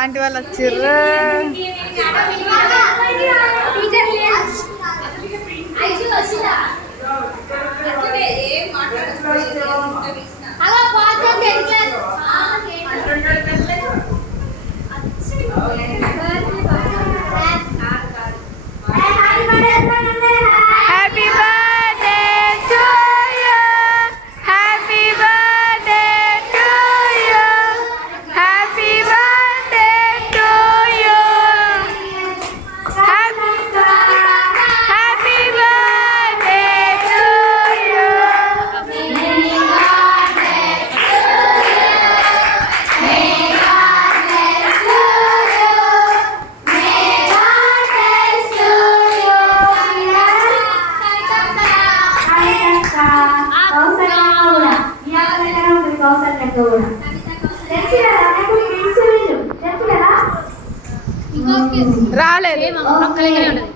Aunty వాళ్ళు వచ్చిర్రు hello రాలేదు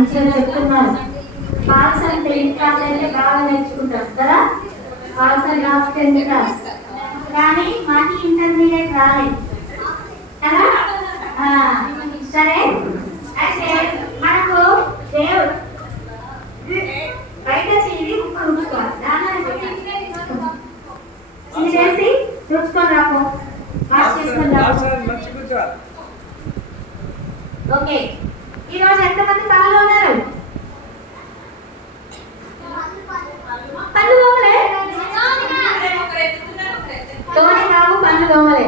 మంచిగా చెప్తున్నారు పాల్స్ అండ్ టెన్త్ క్లాస్ అయితే బాగా నేర్చుకుంటారు కదా? Pals and last tenth class కానీ మాకి ఇంటర్మీడియట్ రాలేదు. కదా? సరే. అయితే మనకు దేవుడు బయట ముక్క దాని ఇది చేసి రుచుకొని రాపో. వాష్ చేసుకొని రాపో. ఓకే. ఈ రోజు ఎంతమంది పనులు ఉన్నారు? పనులు ఎత్తుతున్నారు తోని కావు పనులు దోమలే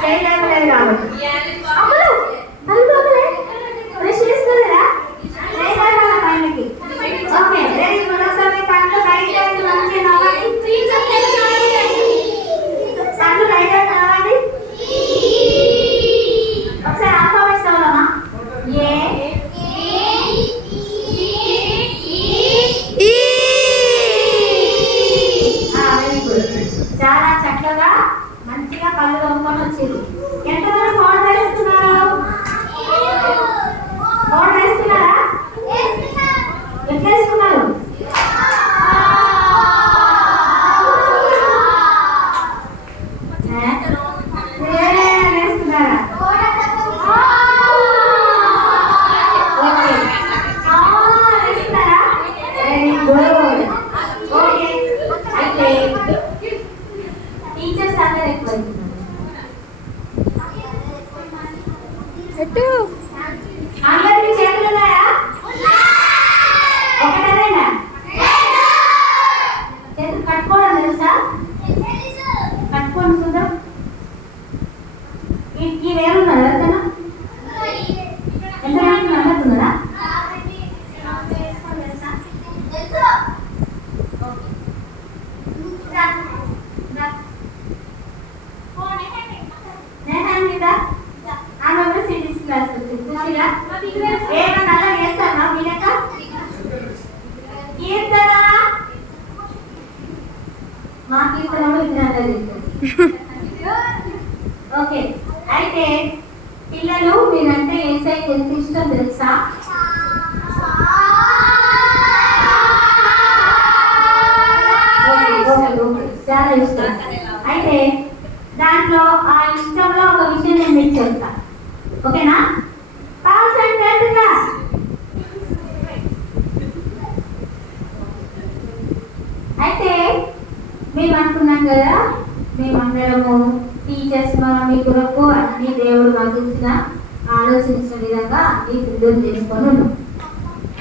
చేయలేకలేదు కాబట్టి. వాళ్ళు పళ్ళు తోముకొని ఓకే. అయితే పిల్లలు మీరంటే ఏసై ఎంత ఇష్టం తెలుసా? చాలా ఇష్టం. అయితే దాంట్లో ఆ ఇష్టంలో ఒక విషయం నేను మీకు చెప్తా. ఓకేనా? పాస్ అండ్ టెన్త్ క్లాస్ అయితే మేము అనుకున్నాం కదా మేము అందరము టీచర్స్ మా మీ కొరకు అన్ని దేవుడు మాకు ఇచ్చిన ఆలోచించిన విధంగా అన్ని సిద్ధం చేసుకొని ఉన్నాం.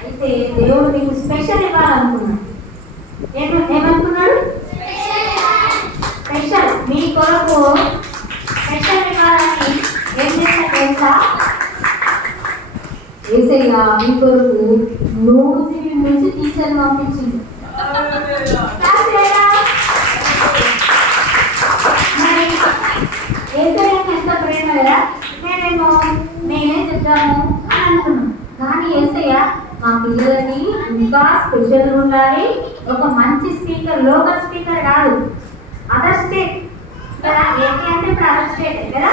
అయితే దేవుడు మీకు స్పెషల్ ఇవ్వాలనుకున్నాడు. ఏమ ఏమనుకున్నాడు? స్పెషల్ మీ కొరకు స్పెషల్ ఇవ్వాలని ఏం చేసిన తెలుసా? ఏసయ్య మీ కొరకు రోజు నుంచి టీచర్ పంపించింది క్లాస్ లేదా? మరి ఏసయ్యకి ఎంత ప్రేమ కదా మేమేమో మేమేం చెప్తాము అని అనుకున్నాం కానీ ఏసయ్య మా పిల్లలకి ఇంకా స్పెషల్ ఉండాలి. ఒక మంచి స్పీకర్ లోకల్ స్పీకర్ కాదు. అదర్ స్టేట్ కదా ఏంటి అంటే ఇప్పుడు అదర్ స్టేట్ కదా?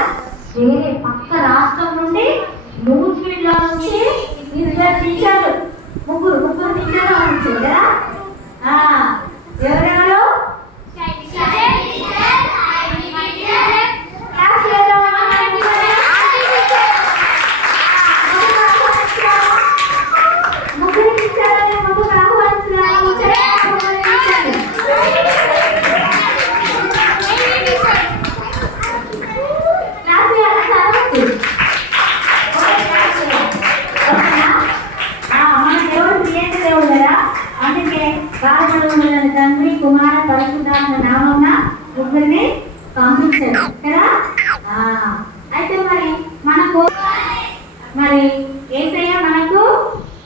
వేరే పక్క రాష్ట్రం నుండి న్యూజిలాండ్లో నుంచి ఇద్దరు టీచర్లు ముగ్గురు ముగ్గురు టీచర్లు వచ్చారు కదా ఆ, ఎవరెవరు క్లాస్ లేదా? ముగ్గురు టీచర్లని ముందుకు ఆహ్వానిస్తున్నాము. ఆహ్వానించండి. క్లాస్ లేదా? చదవండి. ఓకే, క్లాస్ లేదా? ఓకేనా? ఆ, మన దేవుడు ప్రియంక దేవుడు కదా అందుకే బాలబడుగుల తండ్రి కుమార పరిశుద్ధాత్మ నామమున ముగ్గురిని పంపించారు కదా ఆ, అయితే మరి మనకు మరి ఏసయ్య మనకు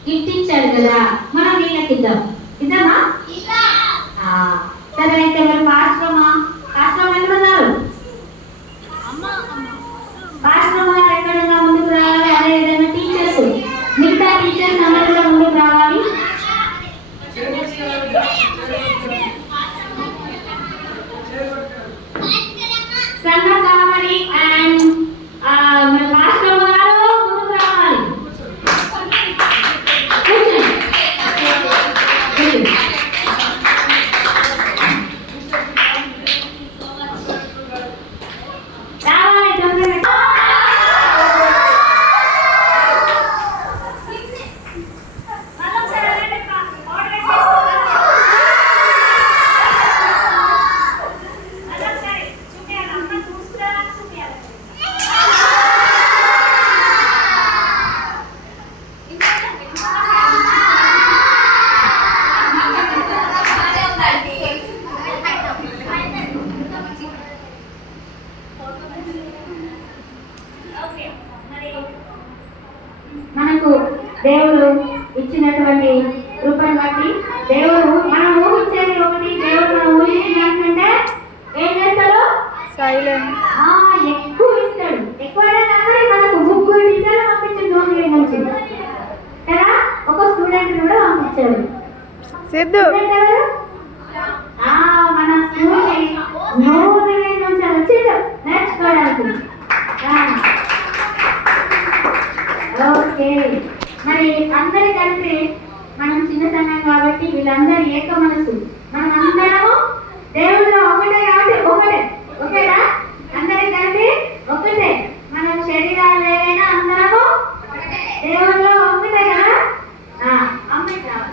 గిఫ్ట్ ఇచ్చాడు కదా మనం వీళ్ళకి ఆ, సరే అయితే అందరి కలిపి మనం చిన్న సంఘం కాబట్టి వీళ్ళందరూ ఏక మనసు. మనం అందరము దేవుళ్ళు ఒకటే కాబట్టి ఒకటే. ఒకేనా? అందరి కలిపి ఒకటే. మనం శరీరాలు లేవైనా అందరము దేవుళ్ళు ఒకటే కదా? అమ్మాయి కావాలి.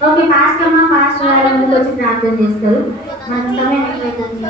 ఓకే పాస్టర్ అమ్మ పాస్టర్ గారు వచ్చి ప్రార్థన చేస్తారు. మనకు సమయం ఎక్కడైతుంది